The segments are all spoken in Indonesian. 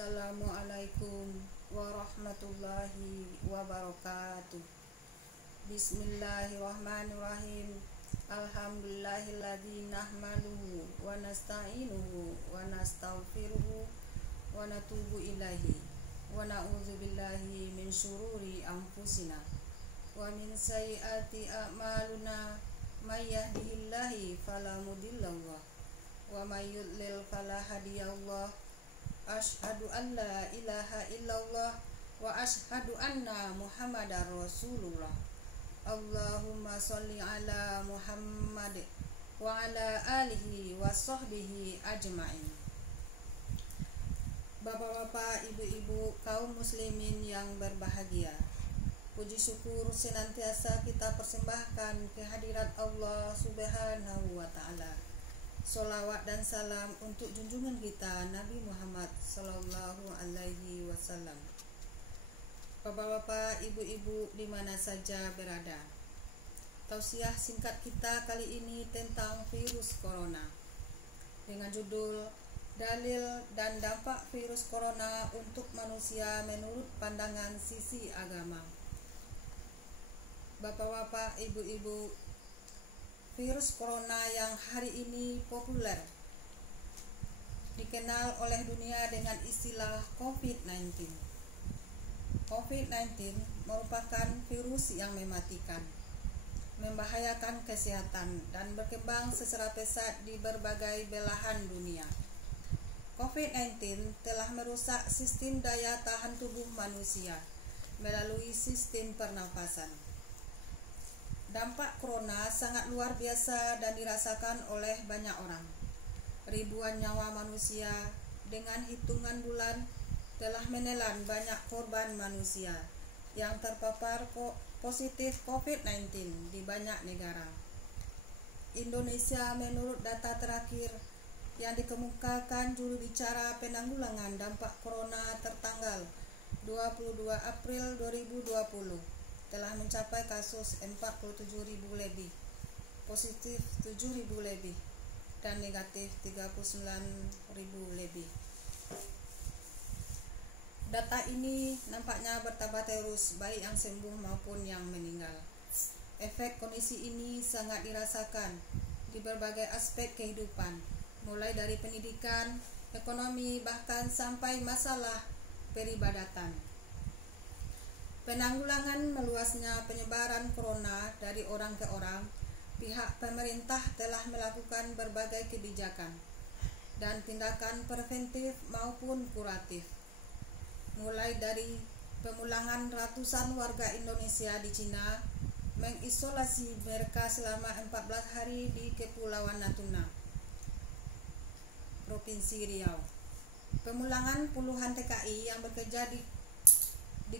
Assalamualaikum warahmatullahi wabarakatuh. Bismillahirrahmanirrahim. Alhamdulillahilladzi nahmaduhu wa nasta'inuhu wa nastaghfiruhu wa natubu ilaihi wa na'udzu billahi min syururi anfusina wa min sayyiati a'maluna may yahdihillahu fala mudhillalah wa may yudlil fala hadiyalah. Asyhadu an la ilaha illallah wa asyhadu anna Muhammadar Rasulullah. Allahumma sholli ala Muhammad wa ala alihi wa sahbihi ajma'in. Bapak-bapak, ibu-ibu, kaum muslimin yang berbahagia, puji syukur senantiasa kita persembahkan kehadirat Allah Subhanahu wa ta'ala. Sholawat dan salam untuk junjungan kita Nabi Muhammad Sallallahu Alaihi Wasallam. Bapak-bapak, ibu-ibu di mana saja berada, tausiah singkat kita kali ini tentang virus corona dengan judul Dalil dan Dampak Virus Corona untuk Manusia Menurut Pandangan Sisi Agama. Bapak-bapak, ibu-ibu, virus corona yang hari ini populer dikenal oleh dunia dengan istilah COVID-19. COVID-19 merupakan virus yang mematikan, membahayakan kesehatan, dan berkembang secara pesat di berbagai belahan dunia. COVID-19 telah merusak sistem daya tahan tubuh manusia melalui sistem pernafasan. Dampak corona sangat luar biasa dan dirasakan oleh banyak orang. Ribuan nyawa manusia dengan hitungan bulan telah menelan banyak korban manusia yang terpapar positif COVID-19 di banyak negara. Indonesia menurut data terakhir yang dikemukakan juru bicara penanggulangan dampak corona tertanggal 22 April 2020 telah mencapai kasus 47.000 lebih, positif 7.000 lebih, dan negatif 39.000 lebih. Data ini nampaknya bertambah terus, baik yang sembuh maupun yang meninggal. Efek kondisi ini sangat dirasakan di berbagai aspek kehidupan, mulai dari pendidikan, ekonomi, bahkan sampai masalah peribadatan. Penanggulangan meluasnya penyebaran corona dari orang ke orang, pihak pemerintah telah melakukan berbagai kebijakan dan tindakan preventif maupun kuratif. Mulai dari pemulangan ratusan warga Indonesia di Cina, mengisolasi mereka selama 14 hari di Kepulauan Natuna, Provinsi Riau. Pemulangan puluhan TKI yang bekerja di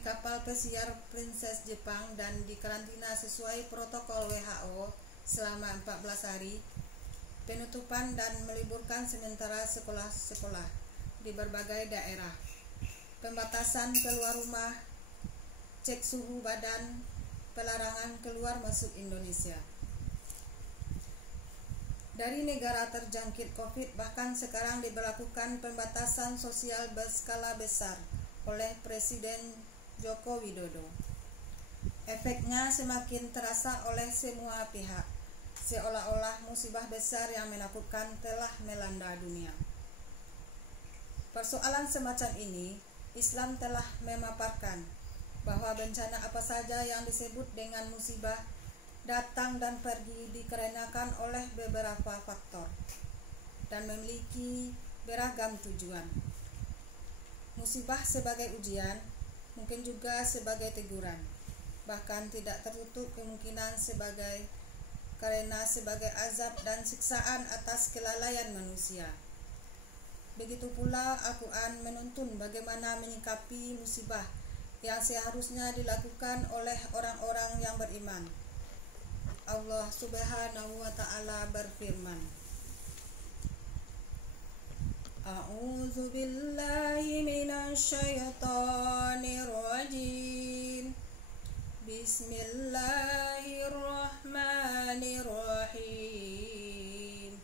kapal pesiar Princess Jepang dan dikarantina sesuai protokol WHO selama 14 hari, penutupan dan meliburkan sementara sekolah-sekolah di berbagai daerah, pembatasan keluar rumah, cek suhu badan, pelarangan keluar masuk Indonesia. Dari negara terjangkit COVID bahkan sekarang diberlakukan pembatasan sosial berskala besar oleh Presiden Joko Widodo. Efeknya semakin terasa oleh semua pihak, seolah-olah musibah besar yang menakutkan telah melanda dunia. Persoalan semacam ini, Islam telah memaparkan bahwa bencana apa saja yang disebut dengan musibah datang dan pergi dikarenakan oleh beberapa faktor dan memiliki beragam tujuan. Musibah sebagai ujian, mungkin juga sebagai teguran, bahkan tidak tertutup kemungkinan karena sebagai azab dan siksaan atas kelalaian manusia. Begitu pula Al-Quran menuntun bagaimana menyikapi musibah yang seharusnya dilakukan oleh orang-orang yang beriman. Allah Subhanahu wa ta'ala berfirman, A'udzu billahi minasyaitonir rajim. Bismillahirrahmanirrahim.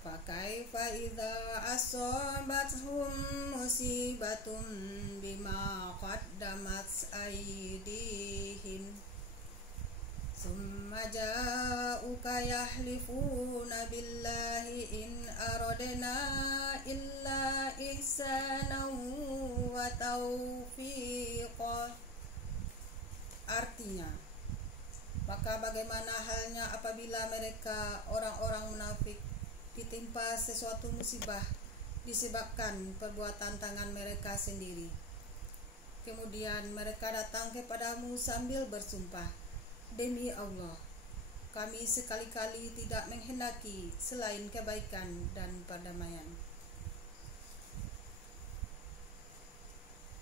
Fakaifa fa idza asabathum musibatun bima qaddamat aydihim summa ja'uka yahlifuna billahi in aradna illa ihsanan wa taufiqa. Artinya, maka bagaimana halnya apabila mereka orang-orang munafik ditimpa sesuatu musibah disebabkan perbuatan tangan mereka sendiri. Kemudian mereka datang kepadamu sambil bersumpah, demi Allah, kami sekali-kali tidak menghendaki selain kebaikan dan perdamaian.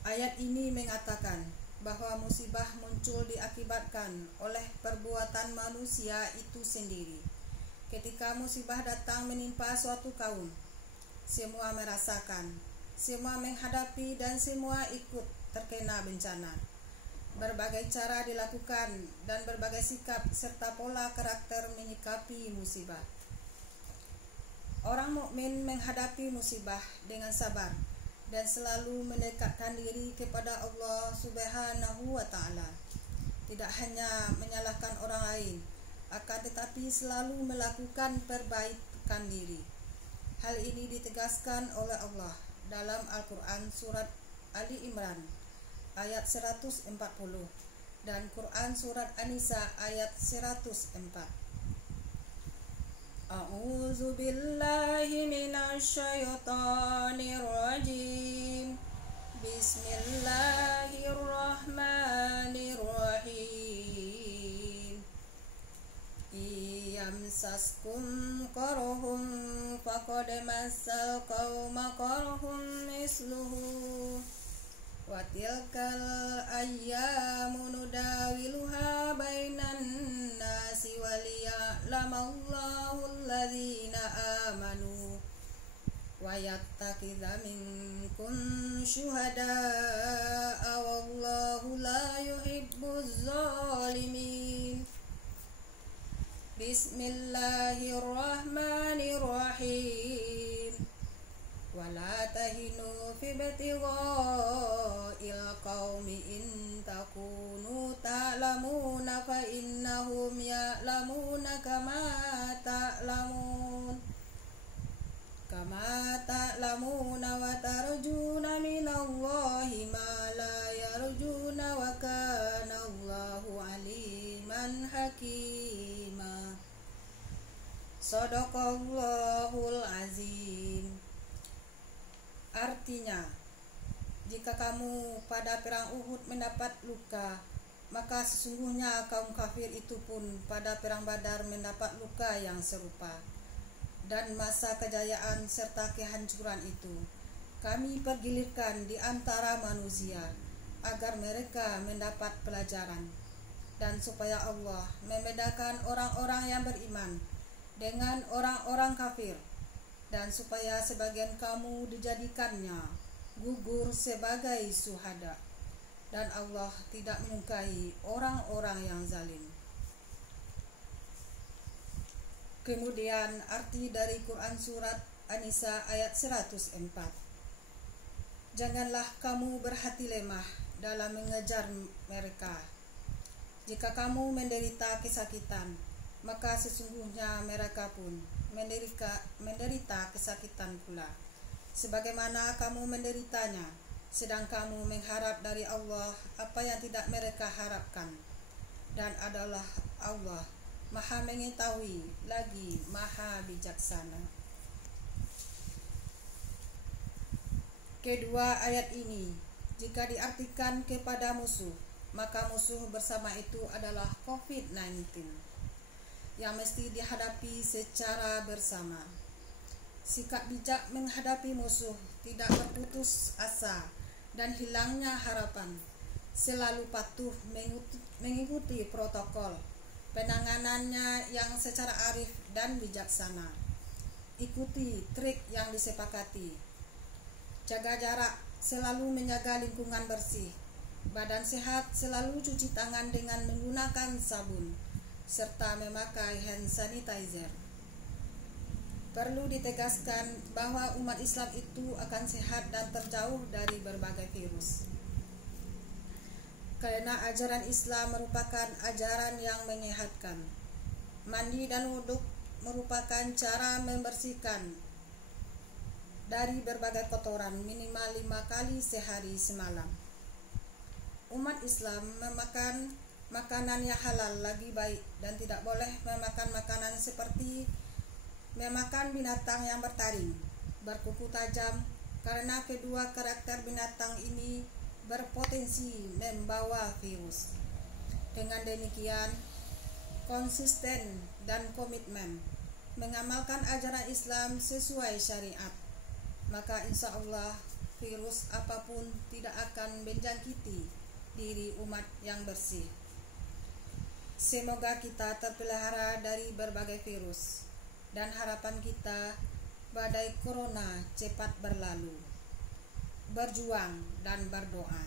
Ayat ini mengatakan bahwa musibah muncul diakibatkan oleh perbuatan manusia itu sendiri. Ketika musibah datang menimpa suatu kaum, semua merasakan, semua menghadapi, dan semua ikut terkena bencana. Berbagai cara dilakukan dan berbagai sikap serta pola karakter menyikapi musibah. Orang mukmin menghadapi musibah dengan sabar dan selalu mendekatkan diri kepada Allah Subhanahu wa Ta'ala. Tidak hanya menyalahkan orang lain, akan tetapi selalu melakukan perbaikan diri. Hal ini ditegaskan oleh Allah dalam Al-Quran surat Ali Imran ayat 140 dan Quran surat An-Nisa ayat 104. A'udzu billahi minasy syaithanir rajim. Bismillahirrahmanirrahim. Iyamsaskum qarhum faqad massal qauma qarhum misluhu wa tilkal ayyamu nudawiluha bainan nasi waliya'lamallahu alladhina amanu wa yattakhidha minkum syuhada'a wallahu la yuhibbuz zalimin. Bismillahirrahmanirrahim. Wala tahinu fi ibtigha'il qaumi in takunu ta'lamuna fa innahum ya'lamuna kama ta'lamuna wa tarjuna minallahi ma la yarjuna wa kana Allahu aliman hakima. Shadaqallahul azim. Artinya, jika kamu pada perang Uhud mendapat luka, maka sesungguhnya kaum kafir itu pun pada perang Badar mendapat luka yang serupa. Dan masa kejayaan serta kehancuran itu kami pergilirkan di antara manusia agar mereka mendapat pelajaran, dan supaya Allah membedakan orang-orang yang beriman dengan orang-orang kafir, dan supaya sebagian kamu dijadikannya gugur sebagai syuhada, dan Allah tidak menyukai orang-orang yang zalim. Kemudian arti dari Quran surat An-Nisa ayat 104. Janganlah kamu berhati lemah dalam mengejar mereka. Jika kamu menderita kesakitan, maka sesungguhnya mereka pun menderita kesakitan pula, sebagaimana kamu menderitanya, sedang kamu mengharap dari Allah apa yang tidak mereka harapkan, dan adalah Allah Maha mengetahui lagi Maha bijaksana. Kedua ayat ini jika diartikan kepada musuh, maka musuh bersama itu adalah COVID-19 yang mesti dihadapi secara bersama. Sikap bijak menghadapi musuh tidak berputus asa dan hilangnya harapan, selalu patuh mengikuti protokol penanganannya yang secara arif dan bijaksana. Ikuti trik yang disepakati. Jaga jarak, selalu menjaga lingkungan bersih. Badan sehat, selalu cuci tangan dengan menggunakan sabun serta memakai hand sanitizer. Perlu ditegaskan bahwa umat Islam itu akan sehat dan terjauh dari berbagai virus. Karena ajaran Islam merupakan ajaran yang menyehatkan. Mandi dan wudhu merupakan cara membersihkan dari berbagai kotoran minimal 5 kali sehari semalam. Umat Islam memakan makanan yang halal lagi baik dan tidak boleh memakan makanan seperti memakan binatang yang bertaring, berkuku tajam, karena kedua karakter binatang ini berpotensi membawa virus. Dengan demikian, konsisten dan komitmen mengamalkan ajaran Islam sesuai syariat, maka insya Allah virus apapun tidak akan menjangkiti diri umat yang bersih. Semoga kita terpelihara dari berbagai virus, dan harapan kita badai corona cepat berlalu. Berjuang dan berdoa.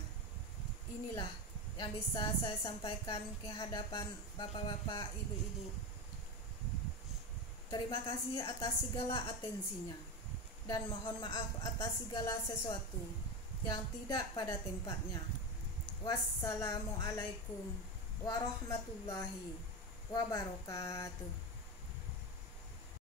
Inilah yang bisa saya sampaikan ke hadapan bapak-bapak, ibu-ibu. Terima kasih atas segala atensinya, dan mohon maaf atas segala sesuatu yang tidak pada tempatnya. Wassalamualaikum warahmatullahi wabarakatuh.